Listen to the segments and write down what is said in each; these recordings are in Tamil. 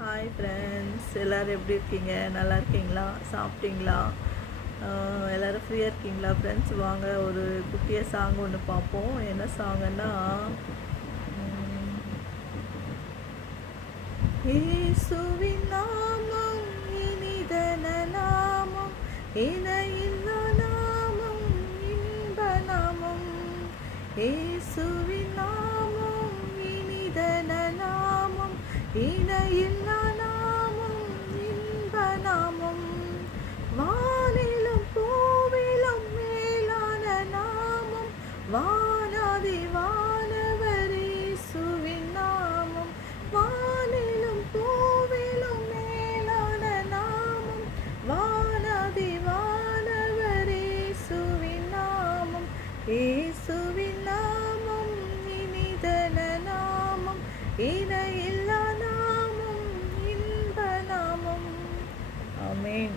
ஹாய் ஃப்ரெண்ட்ஸ், எல்லோரும் எப்படி இருக்கீங்க? நல்லா இருக்கீங்களா? சாப்பிட்டீங்களா? எல்லோரும் ஃப்ரீயாக இருக்கீங்களா ஃப்ரெண்ட்ஸ்? வாங்க ஒரு குட்டியாக சாங் ஒன்று பார்ப்போம். என்ன சாங்குன்னா, இயேசுவின் நாமம் இனிதன நாமம், இணையில்லா நாமம், இன்ப நாமம். இயேசுவின் நாமம் இனிதன நாமம், இணையில்லா நாமம், இன்ப நாமம். வானிலும் பூவிலும் மேலான நாமம், வானாதி வானவர் இயேசுவின் நாமம். வானிலும் பூவிலும் மேலான நாமம், வானாதி வானவர் இயேசுவின் நாமம். இயேசுவின் நாமம் இனிதன நாமம், இணையில்லா நாமம், இன்ப நாமம். ஆமென்.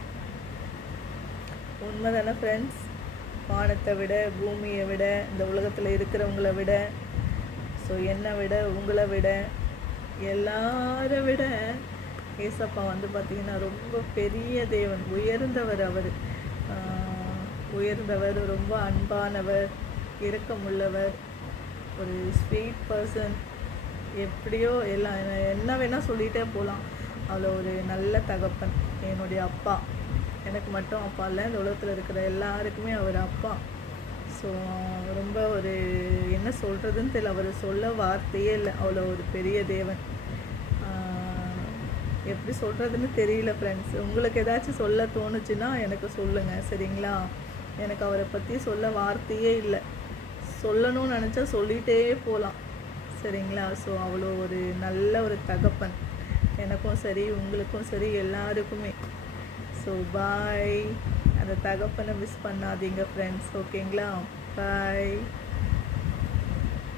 உண்மைதானே ஃப்ரெண்ட்ஸ்? வானத்தை விட, பூமியை விட, இந்த உலகத்தில் இருக்கிறவங்கள விட, ஸோ என்னை விட, உங்களை விட, எல்லாரை விட ஏசப்பா பார்த்திங்கன்னா ரொம்ப பெரிய தேவன், உயர்ந்தவர். அவர் உயர்ந்தவர், ரொம்ப அன்பானவர், இரக்கமுள்ளவர், ஒரு ஸ்வீட் பர்சன். எப்படியோ எல்லாம் என்ன வேணால் சொல்லிகிட்டே போகலாம். அவ்வளோ ஒரு நல்ல தகப்பன். என்னுடைய அப்பா, எனக்கு மட்டும் அப்பா இல்லை, இந்த உலகத்தில் இருக்கிற எல்லாருக்குமே அவர் அப்பா. ஸோ ரொம்ப ஒரு என்ன சொல்கிறதுன்னு தெரியல, அவர் சொல்ல வார்த்தையே இல்லை. அவ்வளோ ஒரு பெரிய தேவன். எப்படி சொல்கிறதுன்னு தெரியல ஃப்ரெண்ட்ஸ். உங்களுக்கு ஏதாச்சும் சொல்ல தோணுச்சுன்னா எனக்கு சொல்லுங்கள், சரிங்களா? எனக்கு அவரை பற்றி சொல்ல வார்த்தையே இல்லை. சொல்லணும்னு நினச்சா சொல்லிகிட்டே போகலாம், சரிங்களா? ஸோ அவ்வளோ ஒரு நல்ல ஒரு தகப்பன், எனக்கும் சரி உங்களுக்கும் சரி எல்லாருக்குமே. So bye. அந்த தகப்பனை மிஸ் பண்ணாதீங்க ஃப்ரெண்ட்ஸ், ஓகேங்களா? பாய்.